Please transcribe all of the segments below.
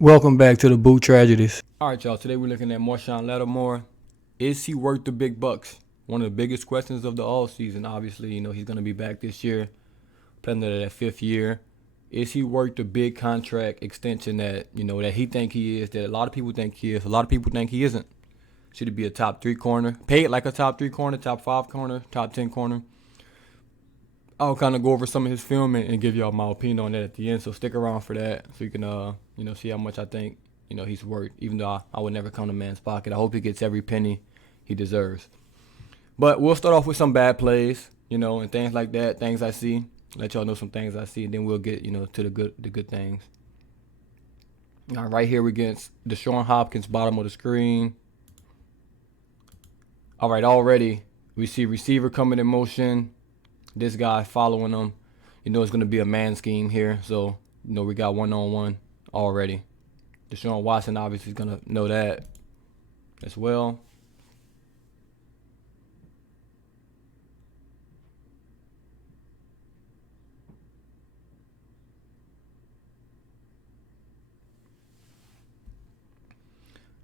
Welcome back to the Boot Tragedies. All right, y'all. Today we're looking at Marshon Lattimore. Is he worth the big bucks? One of the biggest questions of the all season. Obviously, he's going to be back this year, playing that fifth year. Is he worth the big contract extension that he think he is? That a lot of people think he is. A lot of people think he isn't. Should he be a top 3 corner? Paid like a top 3 corner, top 5 corner, top 10 corner? I'll kind of go over some of his film and give y'all my opinion on that at the end. So stick around for that, so you can see how much I think he's worth. Even though I would never come to man's pocket, I hope he gets every penny he deserves. But we'll start off with some bad plays, and things like that. Things I see. Let y'all know some things I see, and then we'll get to the good things. All right, right here we get Deshaun Hopkins, bottom of the screen. All right, already we see receiver coming in motion. This guy following him. It's going to be a man scheme here. So, we got one-on-one already. Deshaun Watson obviously is going to know that as well.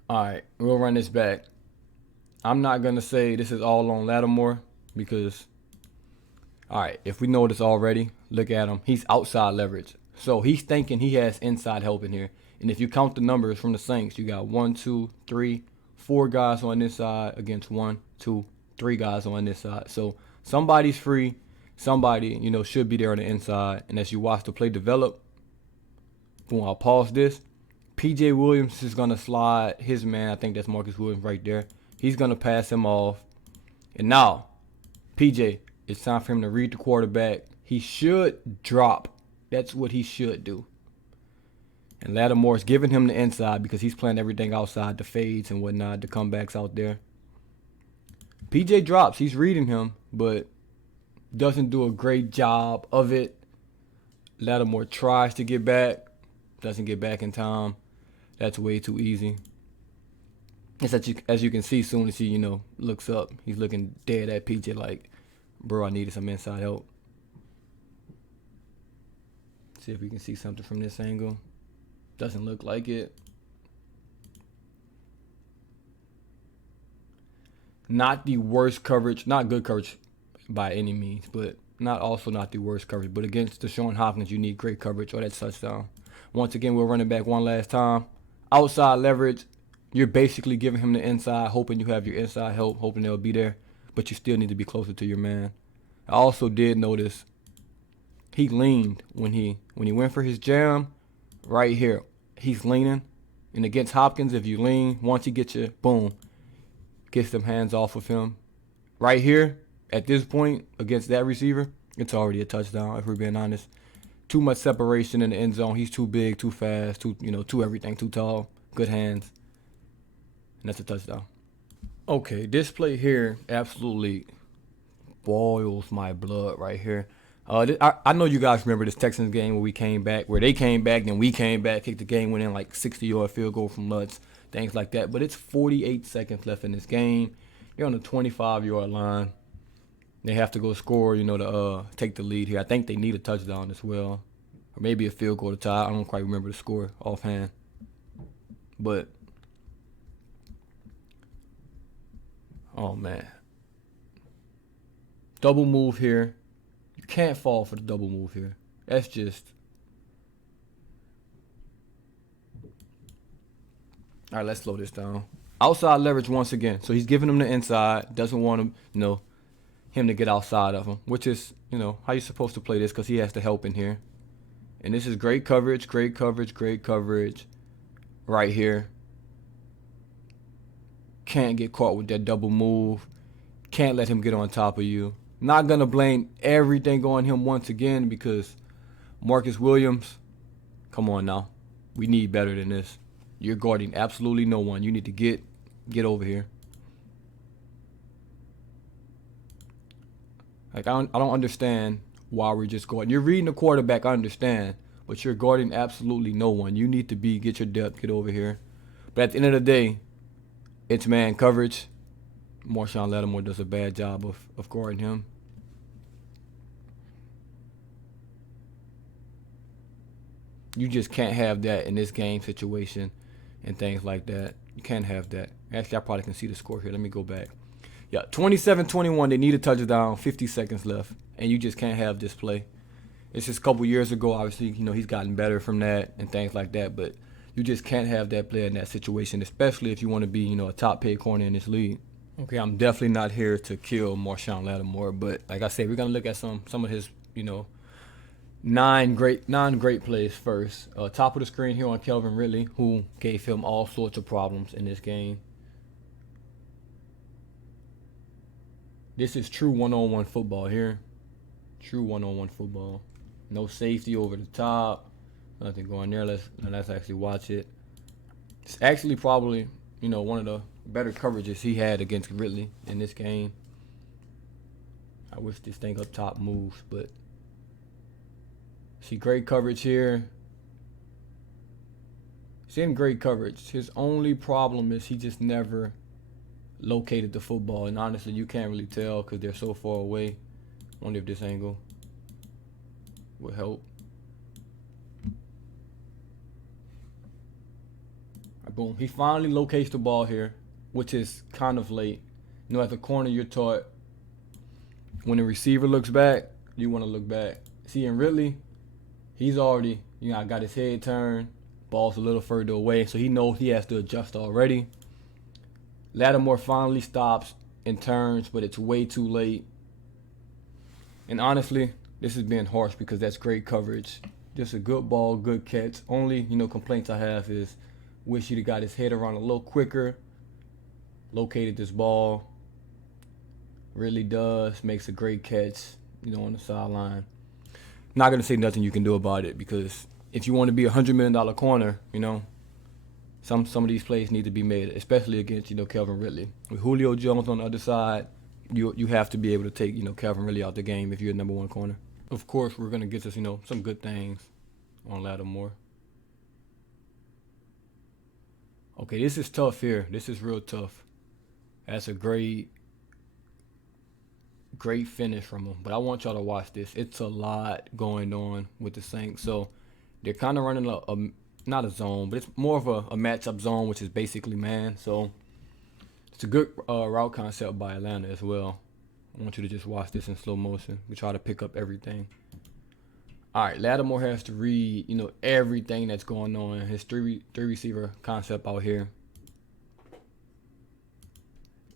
All right, we'll run this back. I'm not going to say this is all on Lattimore because, all right, if we know this already, look at him. He's outside leverage. So he's thinking he has inside help in here. And if you count the numbers from the Saints, you got 1, 2, 3, 4 guys on this side against 1, 2, 3 guys on this side. So somebody's free. Somebody, should be there on the inside. And as you watch the play develop, boom, I'll pause this. P.J. Williams is going to slide his man. I think that's Marcus Williams right there. He's going to pass him off. And now, P.J., it's time for him to read the quarterback. He should drop. That's what he should do. And Lattimore's giving him the inside because he's playing everything outside, the fades and whatnot, the comebacks out there. PJ drops. He's reading him, but doesn't do a great job of it. Lattimore tries to get back. Doesn't get back in time. That's way too easy. It's as you can see, soon as he, looks up, he's looking dead at PJ like, bro, I needed some inside help. See if we can see something from this angle. Doesn't look like it. Not the worst coverage. Not good coverage by any means, but not the worst coverage. But against Deshaun Hopkins, you need great coverage or that touchdown. Once again, we'll run it back one last time. Outside leverage, you're basically giving him the inside, hoping you have your inside help, hoping they'll be there. But you still need to be closer to your man. I also did notice he leaned when he went for his jam. Right here, he's leaning. And against Hopkins, if you lean, once he gets you, boom, gets them hands off of him. Right here, at this point, against that receiver, it's already a touchdown, if we're being honest. Too much separation in the end zone. He's too big, too fast, too everything, too tall. Good hands. And that's a touchdown. Okay, this play here absolutely boils my blood right here. I know you guys remember this Texans game where they came back, then we came back, kicked the game, went in like 60-yard field goal from Lutz, things like that. But it's 48 seconds left in this game. You're on the 25-yard line. They have to go score, to take the lead here. I think they need a touchdown as well, or maybe a field goal to tie. I don't quite remember the score offhand, but oh man, double move here. You can't fall for the double move here. That's just... All right, let's slow this down. Outside leverage once again. So he's giving him the inside. Doesn't want him, him to get outside of him, which is, how you're supposed to play this because he has to help in here. And this is great coverage, great coverage, great coverage right here. Can't get caught with that double move. Can't let him get on top of you. Not going to blame everything on him once again because Marcus Williams, come on now. We need better than this. You're guarding absolutely no one. You need to get over here. Like, I don't understand why we're just guarding. You're reading the quarterback, I understand, but you're guarding absolutely no one. You need to get your depth, get over here. But at the end of the day, it's man coverage. Marshon Lattimore does a bad job of guarding him. You just can't have that in this game situation and things like that. You can't have that. Actually, I probably can see the score here. Let me go back. Yeah, 27-21. They need a touchdown. 50 seconds left, and you just can't have this play. It's just a couple years ago. Obviously, he's gotten better from that and things like that. But you just can't have that play in that situation, especially if you want to be, a top paid corner in this league. Okay, I'm definitely not here to kill Marshon Lattimore, but like I said, we're gonna look at some of his, non-great plays first. Top of the screen here on Calvin Ridley, who gave him all sorts of problems in this game. This is true one-on-one football here. True one-on-one football. No safety over the top. Nothing going there. Let's actually watch it. It's actually probably, one of the better coverages he had against Ridley in this game. I wish this thing up top moves, but see great coverage here. He's in great coverage. His only problem is he just never located the football, and honestly, you can't really tell because they're so far away. Wonder if this angle would help. Boom. He finally locates the ball here, which is kind of late. At the corner, you're taught when the receiver looks back, you want to look back. See, in Ridley, he's already, got his head turned. Ball's a little further away, so he knows he has to adjust already. Lattimore finally stops and turns, but it's way too late. And honestly, this is being harsh because that's great coverage. Just a good ball, good catch. Only, complaints I have is wish he'd have got his head around a little quicker, located this ball. Really does. Makes a great catch, on the sideline. Not going to say nothing you can do about it because if you want to be a $100 million corner, some of these plays need to be made, especially against, Calvin Ridley. With Julio Jones on the other side, you have to be able to take, Calvin Ridley out the game if you're a number one corner. Of course, we're going to get to, some good things on Lattimore. Okay, this is tough here. This is real tough. That's a great finish from him. But I want y'all to watch this. It's a lot going on with the Saints. So they're kind of running not a zone, but it's more of a matchup zone, which is basically man. So it's a good route concept by Atlanta as well. I want you to just watch this in slow motion. We try to pick up everything. All right, Lattimore has to read, everything that's going on. His three receiver concept out here.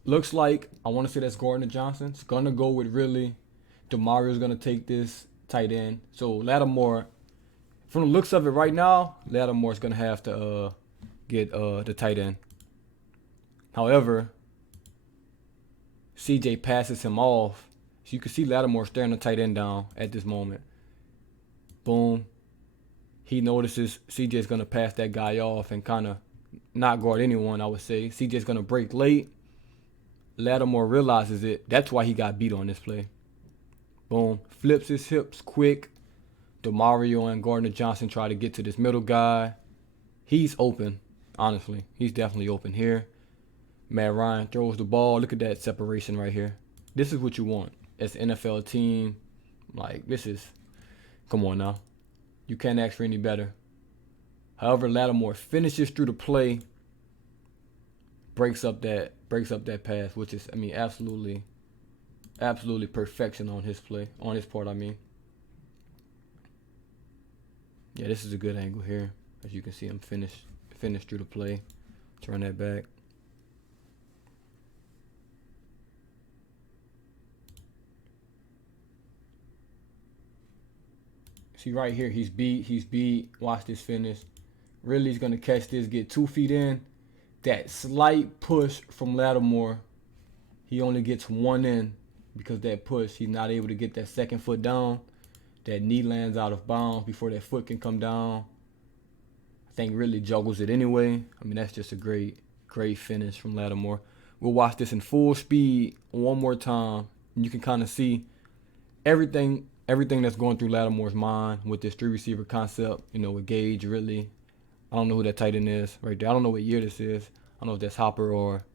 Looks like, I want to say that's Gardner Johnson. It's going to go with Ridley. DeMario's going to take this tight end. So Lattimore, from the looks of it right now, Lattimore's going to have to get the tight end. However, CJ passes him off. So you can see Lattimore staring the tight end down at this moment. Boom. He notices CJ's going to pass that guy off and kind of not guard anyone, I would say. CJ's going to break late. Lattimore realizes it. That's why he got beat on this play. Boom. Flips his hips quick. DeMario and Gardner Johnson try to get to this middle guy. He's open, honestly. He's definitely open here. Matt Ryan throws the ball. Look at that separation right here. This is what you want as an NFL team. Like, this is... Come on now. You can't ask for any better. However, Lattimore finishes through the play, breaks up that pass, which is, absolutely perfection on his play, on his part, Yeah, this is a good angle here. As you can see, him finish through the play. Turn that back. See right here, he's beat. Watch this finish. Ridley's going to catch this, get 2 feet in. That slight push from Lattimore, he only gets 1 in because that push, he's not able to get that second foot down. That knee lands out of bounds before that foot can come down. I think Ridley juggles it anyway. That's just a great finish from Lattimore. We'll watch this in full speed one more time. And you can kind of see everything that's going through Lattimore's mind with this 3 receiver concept, with Gage, Ridley. I don't know who that tight end is right there. I don't know what year this is. I don't know if that's Hopper or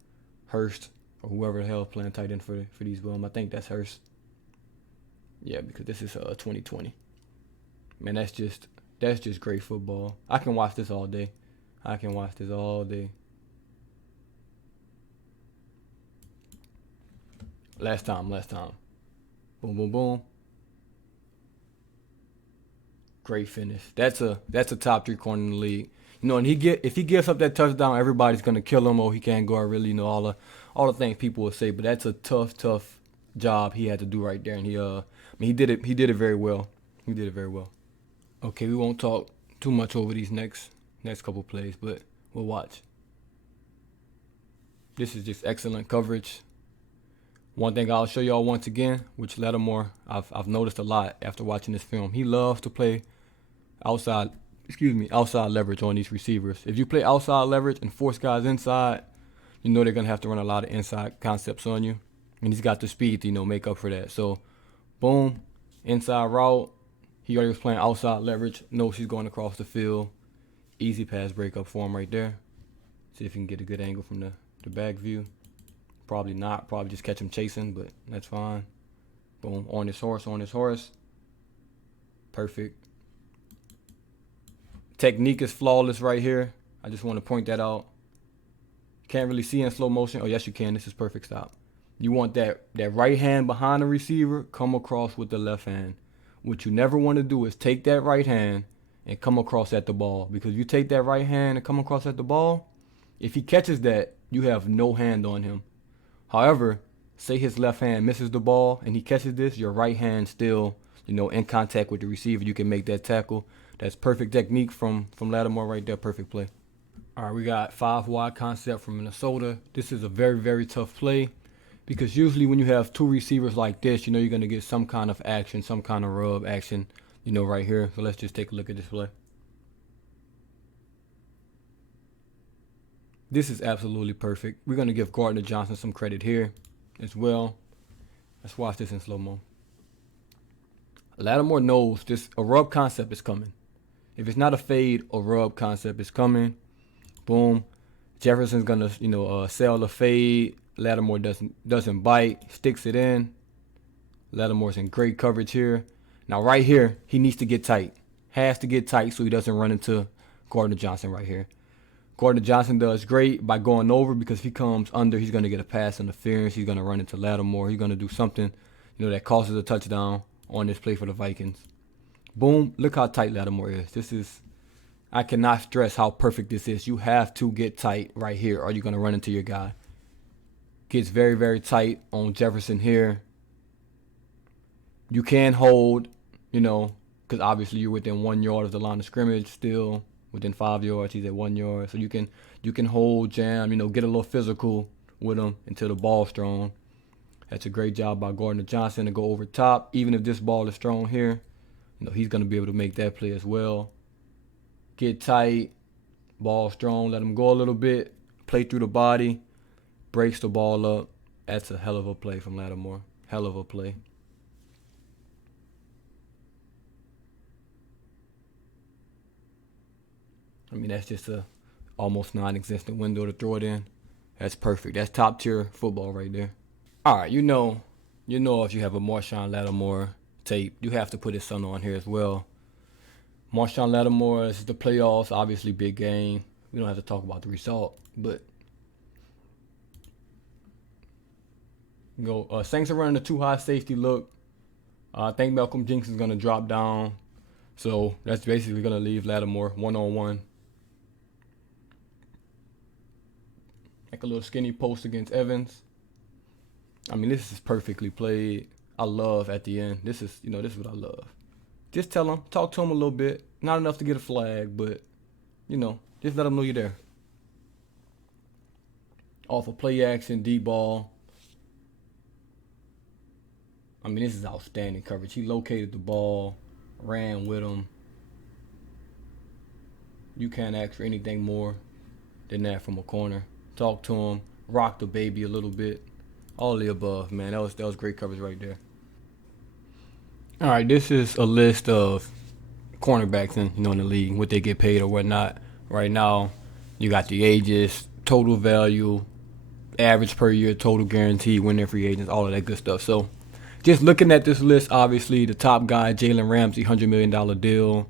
Hurst or whoever the hell is playing tight end for these Wilm. I think that's Hurst. Yeah, because this is 2020. Man, that's That's just great football. I can watch this all day. I can watch this all day. Last time. Boom, boom, boom. Great finish. That's a top 3 corner in the league. You know, and if he gives up that touchdown, everybody's gonna kill him, or he can't guard really. You know, all the things people will say. But that's a tough job he had to do right there, and he did it. He did it very well. He did it very well. Okay, we won't talk too much over these next couple plays, but we'll watch. This is just excellent coverage. One thing I'll show y'all once again, which Lattimore, I've noticed a lot after watching this film. He loves to play outside leverage on these receivers. If you play outside leverage and force guys inside, you know they're gonna have to run a lot of inside concepts on you, and he's got the speed to make up for that. So, boom, inside route. He already was playing outside leverage. Knows he's going across the field. Easy pass breakup for him right there. See if he can get a good angle from the back view. Probably not. Probably just catch him chasing, but that's fine. Boom, on his horse. Perfect. Technique is flawless right here. I just want to point that out. Can't really see in slow motion. Oh, yes, you can. This is perfect stop. You want that right hand behind the receiver, come across with the left hand. What you never want to do is take that right hand and come across at the ball. Because you take that right hand and come across at the ball, if he catches that, you have no hand on him. However, say his left hand misses the ball and he catches this, your right hand still, in contact with the receiver. You can make that tackle. That's perfect technique from Lattimore right there. Perfect play. All right, we got 5 wide concept from Minnesota. This is a very, very tough play because usually when you have 2 receivers like this, you're going to get some kind of action, some kind of rub action, right here. So let's just take a look at this play. This is absolutely perfect. We're going to give Gardner Johnson some credit here as well. Let's watch this in slow-mo. Lattimore knows a rub concept is coming. If it's not a fade, a rub concept is coming. Boom. Jefferson's going to, sell the fade. Lattimore doesn't bite, sticks it in. Lattimore's in great coverage here. Now right here, he needs to get tight. Has to get tight so he doesn't run into Gardner Johnson right here. Gardner Johnson does great by going over because if he comes under, he's going to get a pass interference. He's going to run into Lattimore. He's going to do something, that causes a touchdown on this play for the Vikings. Boom. Look how tight Lattimore is. I cannot stress how perfect this is. You have to get tight right here or you're going to run into your guy. Gets very, very tight on Jefferson here. You can hold, because obviously you're within 1 yard of the line of scrimmage still. Within 5 yards, he's at 1 yard. So you can hold, jam, get a little physical with him until the ball's thrown. That's a great job by Gardner Johnson to go over top. Even if this ball is thrown here, he's going to be able to make that play as well. Get tight, ball's thrown, let him go a little bit, play through the body, breaks the ball up. That's a hell of a play from Lattimore. Hell of a play. That's just a almost non-existent window to throw it in. That's perfect. That's top tier football right there. All right, if you have a Marshon Lattimore tape, you have to put his son on here as well. Marshon Lattimore is the playoffs, obviously big game. We don't have to talk about the result, but Saints are running a too high safety look. I think Malcolm Jenkins is going to drop down. So that's basically going to leave Lattimore one-on-one. Like a little skinny post against Evans. This is perfectly played. I love at the end. This is what I love. Just talk to him a little bit. Not enough to get a flag, but, just let him know you're there. Off of play action, deep ball. This is outstanding coverage. He located the ball, ran with him. You can't ask for anything more than that from a corner. Talk to him, rock the baby a little bit. All the above, man. That was great coverage right there. All right, this is a list of cornerbacks in the league, what they get paid or whatnot. Right now, you got the ages, total value, average per year, total guarantee, winning free agents, all of that good stuff. So, just looking at this list, obviously the top guy, Jalen Ramsey, $100 million deal.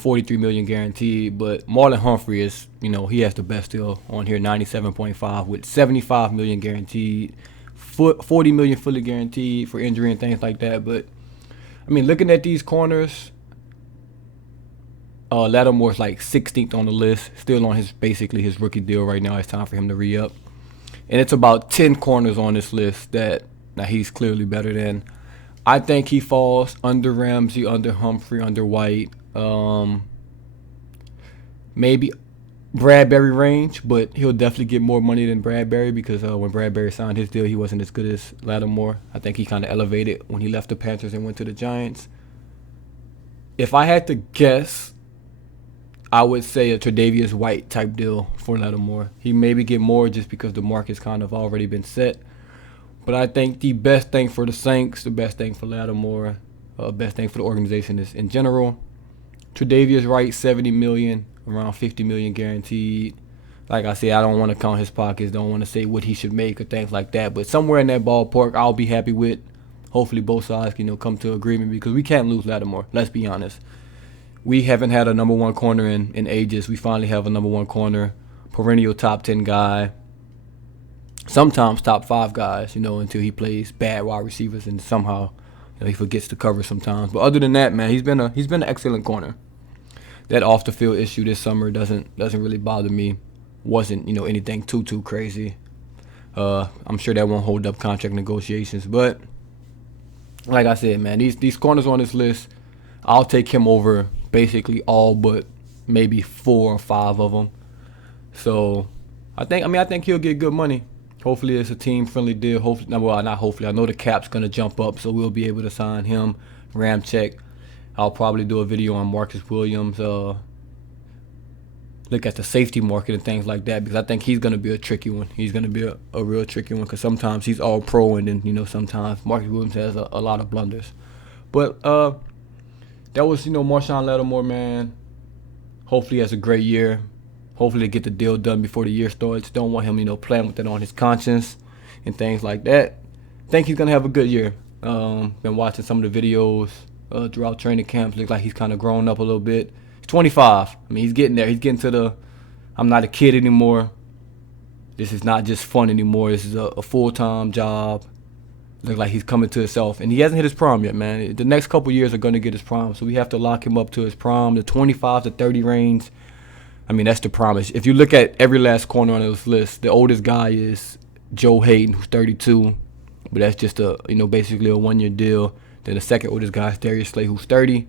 $43 million guaranteed. But Marlon Humphrey is, he has the best deal on here, 97.5 with $75 million guaranteed, $40 million fully guaranteed for injury and things like that. But I mean, looking at these corners, Lattimore's like 16th on the list, still on his rookie deal right now. It's time for him to re-up. And it's about 10 corners on this list that he's clearly better than. I think he falls under Ramsey, under Humphrey, under White. Maybe Bradbury range, but he'll definitely get more money than Bradbury because when Bradbury signed his deal, he wasn't as good as Lattimore. I think he kind of elevated when he left the Panthers and went to the Giants. If I had to guess, I would say a Tre'Davious White type deal for Lattimore. He maybe get more just because the market's kind of already been set. But I think the best thing for the Saints, the best thing for Lattimore, best thing for the organization is in general. Tre'Davious White, $70 million, around $50 million guaranteed. Like I said, I don't want to count his pockets, don't want to say what he should make or things like that. But somewhere in that ballpark, I'll be happy with. Hopefully both sides can come to agreement because we can't lose Lattimore. Let's be honest. We haven't had a number one corner in ages. We finally have a number one corner, perennial top 10 guy. Sometimes top 5 guys, until he plays bad wide receivers and somehow he forgets to cover sometimes. But other than that, man, he's been an excellent corner. That off the field issue this summer doesn't really bother me. Wasn't anything too crazy. I'm sure that won't hold up contract negotiations. But like I said, man, these corners on this list, I'll take him over basically all but maybe 4 or 5 of them. So I think he'll get good money. Hopefully it's a team-friendly deal. Hopefully, not hopefully. I know the cap's going to jump up, so we'll be able to sign him, Ramczyk. I'll probably do a video on Marcus Williams, look at the safety market and things like that because I think he's going to be a tricky one. He's going to be a real tricky one because sometimes he's all pro and then, sometimes Marcus Williams has a lot of blunders. But that was, Marshon Lattimore, man. Hopefully he has a great year. Hopefully they get the deal done before the year starts. Don't want him, playing with it on his conscience and things like that. Think he's going to have a good year. Been watching some of the videos throughout training camps. Looks like he's kind of grown up a little bit. He's 25. I mean, he's getting there. He's getting to the, I'm not a kid anymore. This is not just fun anymore. This is a full-time job. Looks like he's coming to himself. And he hasn't hit his prime yet, man. The next couple years are going to get his prime. So we have to lock him up to his prime, the 25 to 30 range. I mean, that's the promise. If you look at every last corner on this list, the oldest guy is Joe Hayden, who's 32. But that's just basically a one-year deal. Then the second oldest guy is Darius Slay, who's 30.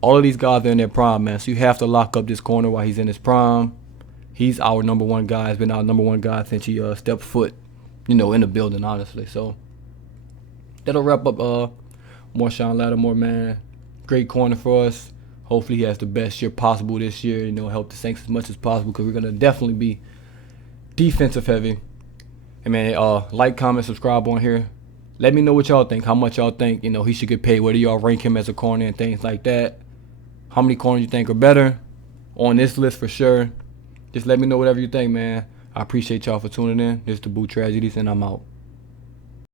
All of these guys are in their prime, man. So you have to lock up this corner while he's in his prime. He's our number one guy. He's been our number one guy since he stepped foot, in the building, honestly. So that'll wrap up Marshon Lattimore, man. Great corner for us. Hopefully he has the best year possible this year. Help the Saints as much as possible because we're going to definitely be defensive heavy. And, man, like, comment, subscribe on here. Let me know what y'all think. How much y'all think, he should get paid. Where do y'all rank him as a corner and things like that? How many corners you think are better on this list for sure? Just let me know whatever you think, man. I appreciate y'all for tuning in. This is the Boo Tragedies, and I'm out.